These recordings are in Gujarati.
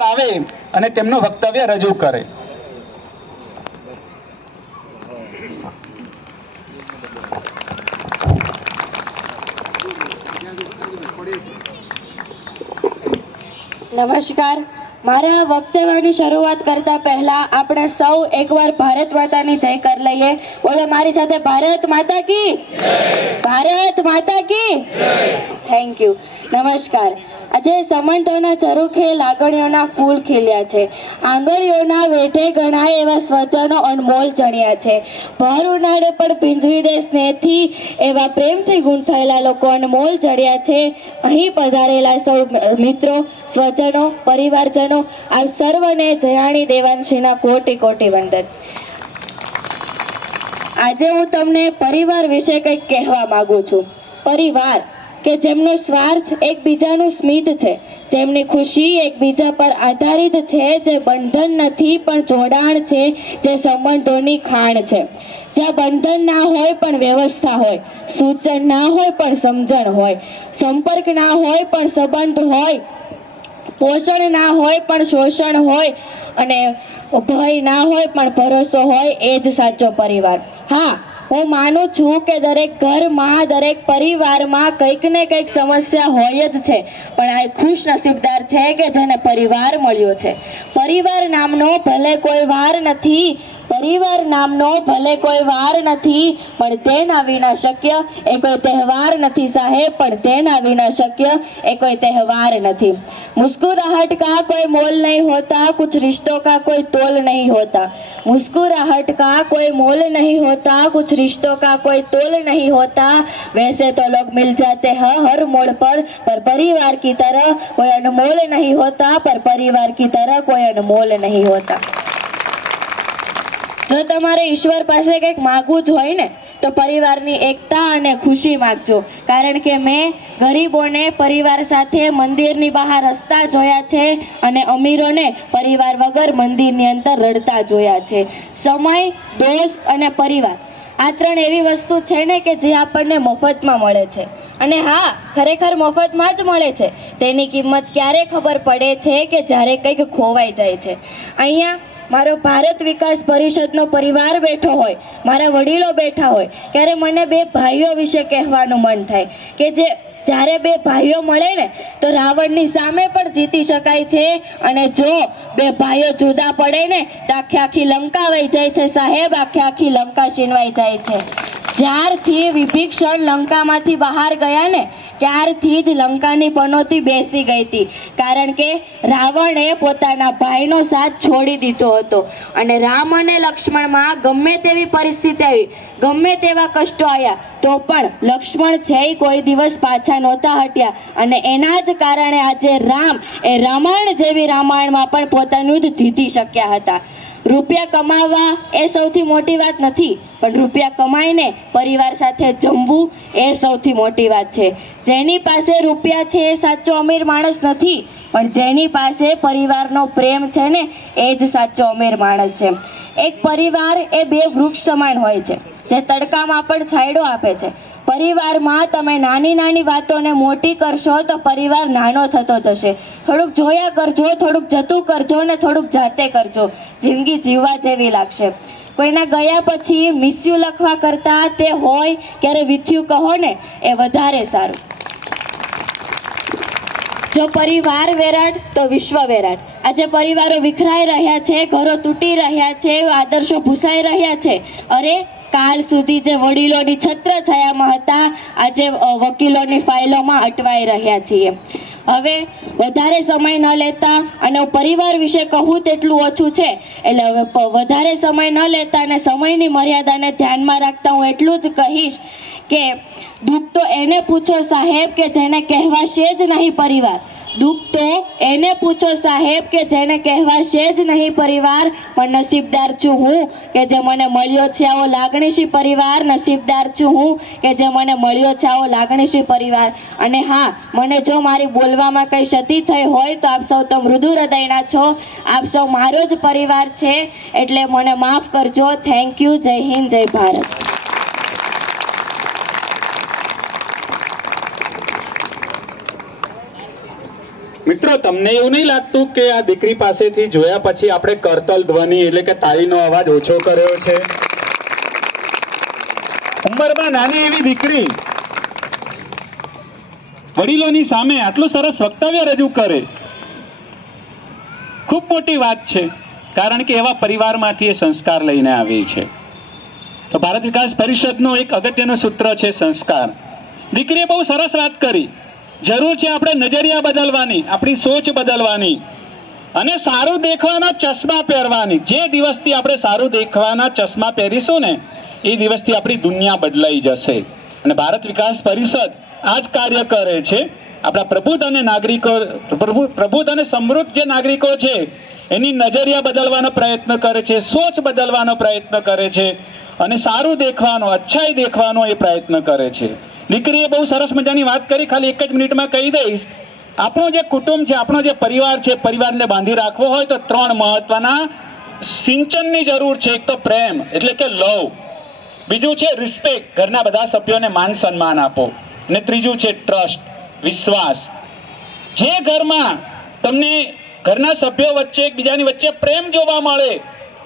બહાર આવે અને તેમનું વક્તવ્ય રજૂ કરે। નમસ્કાર। મારા વક્તવ્યની શરૂઆત કરતા પહેલા આપણે સૌ એકવાર ભારત માતાની જય કરી લઈએ। બોલો મારી સાથે, ભારત માતા કી જય। ભારત માતા કી જય। Thank you. નમસ્કાર। આજે સમંતોના ઝરૂખે લાગણીઓના ફૂલ ખીલ્યા છે, આંગળીઓના વેઢે ગણાય એવા સ્વચનો અનમોલ જણ્યા છે। ભર ઉનાળે પણ ભીંજવી દે સ્નેહથી એવા પ્રેમથી ગૂંથાયેલા લોકો અનમોલ જડ્યા છે। અહીં પધારેલા સૌ મિત્રો, સ્વજનો, પરિવારજનો, આ સર્વને જયાણી દેવાંશીના કોટી કોટી વંદન। આજે હું તમને પરિવાર વિશે કંઈક કહેવા માંગુ છું। પરિવાર કે જેમનો સ્વાર્થ એકબીજાનું સ્મિત છે, જેમની ખુશી એકબીજા પર આધારિત છે, જે બંધન નથી પણ જોડાણ છે, જે સંબંધોની ખાણ છે, જ્યાં બંધન ના હોય પણ વ્યવસ્થા હોય, સૂચન ના હોય પણ સમજણ હોય, સંપર્ક ના હોય પણ સંબંધ હોય, પોષણ ના હોય પણ શોષણ હોય, અને ભય ના હોય પણ ભરોસો હોય, એ જ સાચો પરિવાર। હા, હું માનું છું કે દરેક ઘરમાં, દરેક પરિવારમાં કંઈક ને કંઈક સમસ્યા હોય જ છે, પણ આ ખુશ નસીબદાર છે કે જેને પરિવાર મળ્યો છે। પરિવાર નામનો ભલે કોઈ વાર નથી, પરિવાર નામનો ભલે કોઈ વાર નથી, પણ તેના વિના શક્ય એ કોઈ તહેવાર નથી સાહેબ, પણ તેના વિના શક્ય એ કોઈ તહેવાર નથી। मुस्कुराहट का कोई मोल नहीं होता, कुछ रिश्तों का कोई तोल नहीं होता। मुस्कुराहट का कोई मोल नहीं होता, कुछ रिश्तों का कोई तोल नहीं होता। वैसे तो लोग मिल जाते हैं हर मोड़ पर परिवार की तरह कोई अनमोल नहीं होता, पर परिवार की तरह कोई अनमोल नहीं होता। जो तमारे ईश्वर पासे कंईक मांगવું જ હોય ને, તો પરિવારની એકતા અને ખુશી માગજો। કારણ કે મેં ગરીબોને પરિવાર સાથે મંદિરની બહાર હસતા જોયા છે, અને અમીરોને પરિવાર વગર મંદિરની અંદર રડતા જોયા છે। સમય, દોસ્ત અને પરિવાર આ ત્રણ એવી વસ્તુ છે ને કે જે આપણને મફતમાં મળે છે, અને હા, ખરેખર મફતમાં જ મળે છે। તેની કિંમત ક્યારે ખબર પડે છે કે જ્યારે કંઈક ખોવાઈ જાય છે। અહીંયા મારો ભારત વિકાસ પરિષદનો પરિવાર બેઠો હોય, મારા વડીલો બેઠા હોય, ત્યારે મને બે ભાઈઓ વિશે કહેવાનું મન થાય કે જ્યારે બે ભાઈઓ મળે ને તો રાવણની સામે પણ જીતી શકાય છે, અને જો બે ભાઈઓ જુદા પડે ને તો આખી લંકા વહી જાય છે સાહેબ, આખી લંકા છીનવાઈ જાય છે। જ્યારથી વિભીષણ લંકામાંથી બહાર ગયા ને ત્યારથી જ લંકાની પનોતી બેસી ગઈ હતી, કારણ કે રાવણે પોતાના ભાઈનો સાથ છોડી દીધો હતો, અને રામ અને લક્ષ્મણમાં ગમે તેવી પરિસ્થિતિ આવી, ગમે તેવા કષ્ટો આવ્યા, તો પણ લક્ષ્મણ છે કોઈ દિવસ પાછા નહોતા હટ્યા, અને એના જ કારણે આજે રામ એ રામાયણ જેવી રામાયણમાં પણ પોતાનું જ જીતી શક્યા હતા। રૂપિયા કમાવા એ સૌથી મોટી વાત નથી, પણ રૂપિયા કમાઈને પરિવાર સાથે જમવું એ સૌથી મોટી વાત છે। જેની પાસે રૂપિયા છે એ સાચો અમીર માણસ નથી, પણ જેની પાસે પરિવારનો પ્રેમ છે ને એ જ સાચો અમીર માણસ છે। એક પરિવાર એ બે વૃક્ષ સમાન હોય છે, જે તડકામાં પણ છાંયડો આપે છે। પરિવારમાં તમે નાની નાની વાતોને મોટી કરશો તો પરિવાર નાનો થતો જશે। થોડુંક જોયા કરજો, થોડુંક જતું કરજો, ને થોડુંક જાતે કરજો, જિંદગી જીવવા જેવી લાગશે। કોઈના ગયા પછી મિસ યુ લખવા કરતા તે હોય ક્યારે વિથ યુ કહો ને એ વધારે સારું। જો પરિવાર વેરાટ તો વિશ્વ વેરાટ। આજે પરિવારો વિખરાઈ રહ્યા છે, ઘરો તૂટી રહ્યા છે, આદર્શો ભૂસાઈ રહ્યા છે। અરે કાલ સુધી જે વડીલોની છત્ર છાયામાં હતા, આજે વકીલોની ફાઇલોમાં અટવાઈ રહ્યા છીએ। હવે વધારે સમય ન લેતા, અને પરિવાર વિશે કહું તેટલું ઓછું છે, એટલે હવે વધારે સમય ન લેતા અને સમયની મર્યાદાને ધ્યાનમાં રાખતા હું એટલું જ કહીશ કે દુઃખ તો એને પૂછો સાહેબ કે જેને કહેવાશે જ નહીં પરિવાર। દુઃખ તો એને પૂછો સાહેબ કે જેને કહેવાશે જ નહીં પરિવાર। પણ નસીબદાર છું હું કે જે મને મળ્યો છે આવો લાગણીશી પરિવાર। નસીબદાર છું હું કે જે મને મળ્યો છે આવો લાગણીશી પરિવાર। અને હા, મને જો મારી બોલવામાં કંઈ ક્ષતિ થઈ હોય તો આપ સૌ તો મૃદુ હૃદયના છો, આપ સૌ મારો જ પરિવાર છે, એટલે મને માફ કરજો। Thank you. જય હિન્દ, જય ભારત। મિત્રો, તમને એવું નહીં લાગતું કે આ દીકરી પાસેથી જોયા પછી આપણે કરતલ ધ્વનિ એટલે કે તાળીનો અવાજ ઓછો કર્યો છે? ઉંમરમાં નાની એવી દીકરી વડીલોની સામે આટલું સરસ વક્તવ્ય રજૂ કરે, ખૂબ મોટી વાત છે, કારણ કે એવા પરિવારમાંથી એ સંસ્કાર લઈને આવી છે. તો ભારત વિકાસ પરિષદનું એક અગત્યનું સૂત્ર છે સંસ્કાર. દીકરીએ બહુ સરસ વાત કરી. જરૂર છે આપણે નજરિયા બદલવાની, આપણી સોચ બદલવાની અને સારું દેખવાના ચશ્મા પહેરવાની. જે દિવસથી આપણે સારું દેખવાના ચશ્મા પહેરીશું ને એ દિવસથી આપણી દુનિયા બદલાઈ જશે. અને ભારત વિકાસ પરિષદ આ જ કાર્ય કરે છે. આપણા પ્રબુદ્ધ અને નાગરિકો, પ્રબુદ્ધ અને સમૃદ્ધ જે નાગરિકો છે એની નજરિયા બદલવાનો પ્રયત્ન કરે છે, સોચ બદલવાનો પ્રયત્ન કરે છે અને સારું દેખવાનો, અચ્છાઈ દેખવાનો એ પ્રયત્ન કરે છે. દીકરીએ બહુ સરસ મજાની વાત કરી. ખાલી એક જ મિનિટમાં કહી દઈશ. આપણું જે કુટુંબ છે, આપણો જે પરિવાર છે, પરિવારને બાંધી રાખવો હોય તો 3 મહત્વના સિંચનની જરૂર છે. એક તો પ્રેમ એટલે કે લવ, બીજું છે રિસ્પેક્ટ, ઘરના બધા સભ્યોને માન સન્માન આપો, અને ત્રીજું છે ટ્રસ્ટ, વિશ્વાસ. જે ઘરમાં તમને ઘરના સભ્યો વચ્ચે એકબીજાની વચ્ચે પ્રેમ જોવા મળે,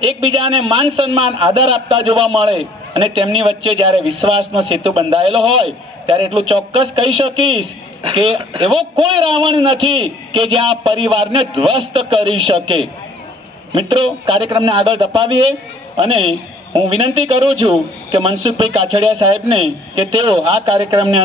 એકબીજાને માન સન્માન આદર આપતા જોવા મળે અને તેમની વચ્ચે જ્યારે વિશ્વાસનો સેતુ બંધાયેલો હોય ત્યારે એટલું ચોક્કસ કહી શકીશ કે એવો કોઈ રાવણ નથી કે જે આ પરિવારને ધ્વસ્ત કરી શકે. મિત્રો, કાર્યક્રમને આગળ ધપાવીએ અને હું વિનંતી કરું છું કે મનસુખભાઈ કાછડિયા સાહેબને કે તેઓ આ કાર્યક્રમને